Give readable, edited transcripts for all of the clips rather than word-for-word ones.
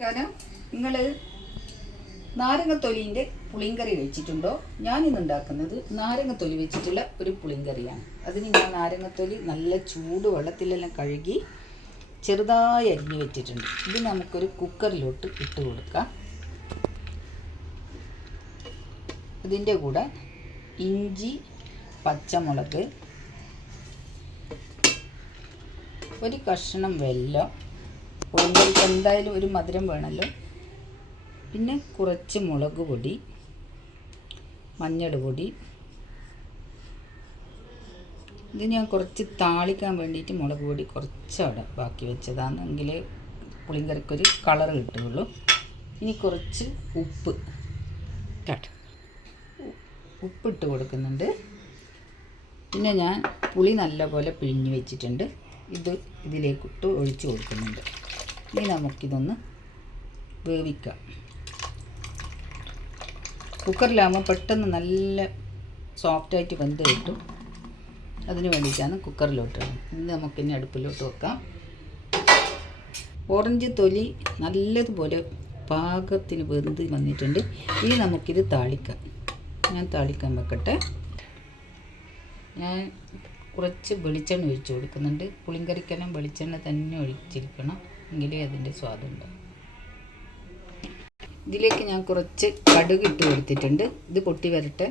കാരണം നിങ്ങൾ നാരങ്ങത്തൊലിൻ്റെ പുളിങ്കറി കഴിച്ചിട്ടുണ്ടോ? ഞാനിന്ന് ഉണ്ടാക്കുന്നത് നാരങ്ങത്തൊലി വെച്ചിട്ടുള്ള ഒരു പുളിങ്കറിയാണ്. അതിന് ഞാൻ നാരങ്ങത്തൊലി നല്ല ചൂട് വെള്ളത്തിലെല്ലാം കഴുകി ചെറുതായി അരിഞ്ഞ് വെച്ചിട്ടുണ്ട്. ഇത് നമുക്കൊരു കുക്കറിലോട്ട് ഇട്ട് കൊടുക്കാം. ഇതിൻ്റെ കൂടെ ഇഞ്ചി, പച്ചമുളക്, ഒരു കഷ്ണം വെല്ലം, പുളിങ്കറിക്ക് എന്തായാലും ഒരു മധുരം വേണമല്ലോ, പിന്നെ കുറച്ച് മുളക് പൊടി, മഞ്ഞൾ പൊടി. ഇത് ഞാൻ കുറച്ച് താളിക്കാൻ വേണ്ടിയിട്ട് മുളക് പൊടി കുറച്ചവിടെ ബാക്കി വെച്ചതാണ്, എങ്കിലേ പുളിങ്കറിക്കൊരു കളർ കിട്ടുകയുള്ളൂ. ഇനി കുറച്ച് ഉപ്പിട്ട് കൊടുക്കുന്നുണ്ട്. പിന്നെ ഞാൻ പുളി നല്ലപോലെ പിഴിഞ്ഞ് വെച്ചിട്ടുണ്ട്. ഇതിലേക്കിട്ട് ഒഴിച്ച് കൊടുക്കുന്നുണ്ട്. ഇനി നമുക്കിതൊന്ന് വേവിക്കാം. കുക്കറിലാകുമ്പോൾ പെട്ടെന്ന് നല്ല സോഫ്റ്റായിട്ട് വെന്ത് കിട്ടും. അതിന് വേണ്ടിയിട്ടാണ് കുക്കറിലോട്ട്. ഇത് നമുക്കിനി അടുപ്പിലോട്ട് വെക്കാം. ഓറഞ്ച് തൊലി നല്ലതുപോലെ പാകത്തിന് വെന്ത് വന്നിട്ടുണ്ട്. ഇനി നമുക്കിത് താളിക്കാം. ഞാൻ താളിക്കാൻ വെക്കട്ടെ. ഞാൻ കുറച്ച് വെളിച്ചെണ്ണ ഒഴിച്ച് കൊടുക്കുന്നുണ്ട്. പുളിങ്കറിക്കെല്ലാം വെളിച്ചെണ്ണ തന്നെ ഒഴിച്ചിരിക്കണം, എങ്കിലേ അതിൻ്റെ സ്വാദുണ്ടാവും. ഇതിലേക്ക് ഞാൻ കുറച്ച് കടുക് ഇട്ട് കൊടുത്തിട്ടുണ്ട്. ഇത് പൊട്ടി വരട്ടെ.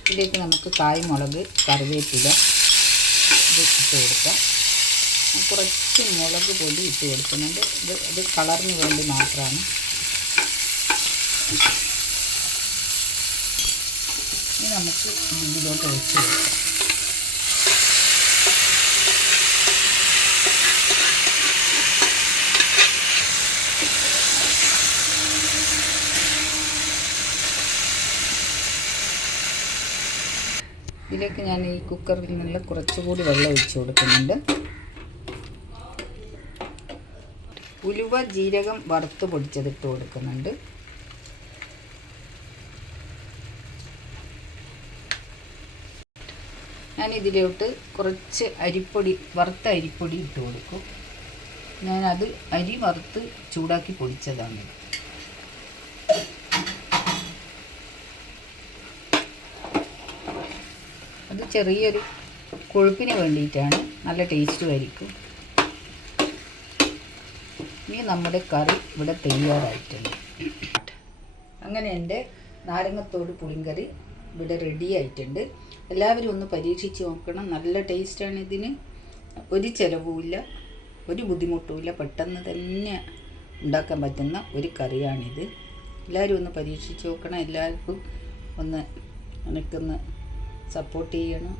ഇതിലേക്ക് നമുക്ക് കായ്മുളക്, കറിവേപ്പില ഇത് ഇട്ട് കൊടുക്കാം. കുറച്ച് മുളക് പൊടി ഇട്ട് കൊടുക്കുന്നുണ്ട്. ഇത് കളറിന് വേണ്ടി മാത്രമാണ്. ഇനി നമുക്ക് ഇതിലോട്ട് ഒഴിച്ച് കൊടുക്കാം. ഇതിലേക്ക് ഞാൻ ഈ കുക്കറിൽ നിന്നുള്ള കുറച്ചുകൂടി വെള്ളം ഒഴിച്ച് കൊടുക്കുന്നുണ്ട്. ഉലുവ, ജീരകം വറുത്ത് പൊടിച്ചതിട്ട് കൊടുക്കുന്നുണ്ട്. ഞാൻ ഇതിലോട്ട് കുറച്ച് അരിപ്പൊടി, വറുത്ത അരിപ്പൊടി ഇട്ട് കൊടുക്കും. ഞാനത് അരി വറുത്ത് ചൂടാക്കി പൊടിച്ചതാണ്. അത് ചെറിയൊരു കൊഴുപ്പിന് വേണ്ടിയിട്ടാണ്, നല്ല ടേസ്റ്റും ആയിരിക്കും. ഇനി നമ്മുടെ കറി ഇവിടെ തയ്യാറായിട്ടുണ്ട്. അങ്ങനെ എൻ്റെ നാരങ്ങത്തോട് പുളിങ്കറി ഇവിടെ റെഡി ആയിട്ടുണ്ട്. എല്ലാവരും ഒന്ന് പരീക്ഷിച്ച് നോക്കണം. നല്ല ടേസ്റ്റാണ് ഇതിന്. ഒരു ചിലവുമില്ല, ഒരു ബുദ്ധിമുട്ടുമില്ല. പെട്ടെന്ന് തന്നെ ഉണ്ടാക്കാൻ പറ്റുന്ന ഒരു കറിയാണിത്. എല്ലാവരും ഒന്ന് പരീക്ഷിച്ച് നോക്കണം. എല്ലാവർക്കും ഒന്ന് എനിക്കൊന്ന് സപ്പോർട്ട് ചെയ്യണം.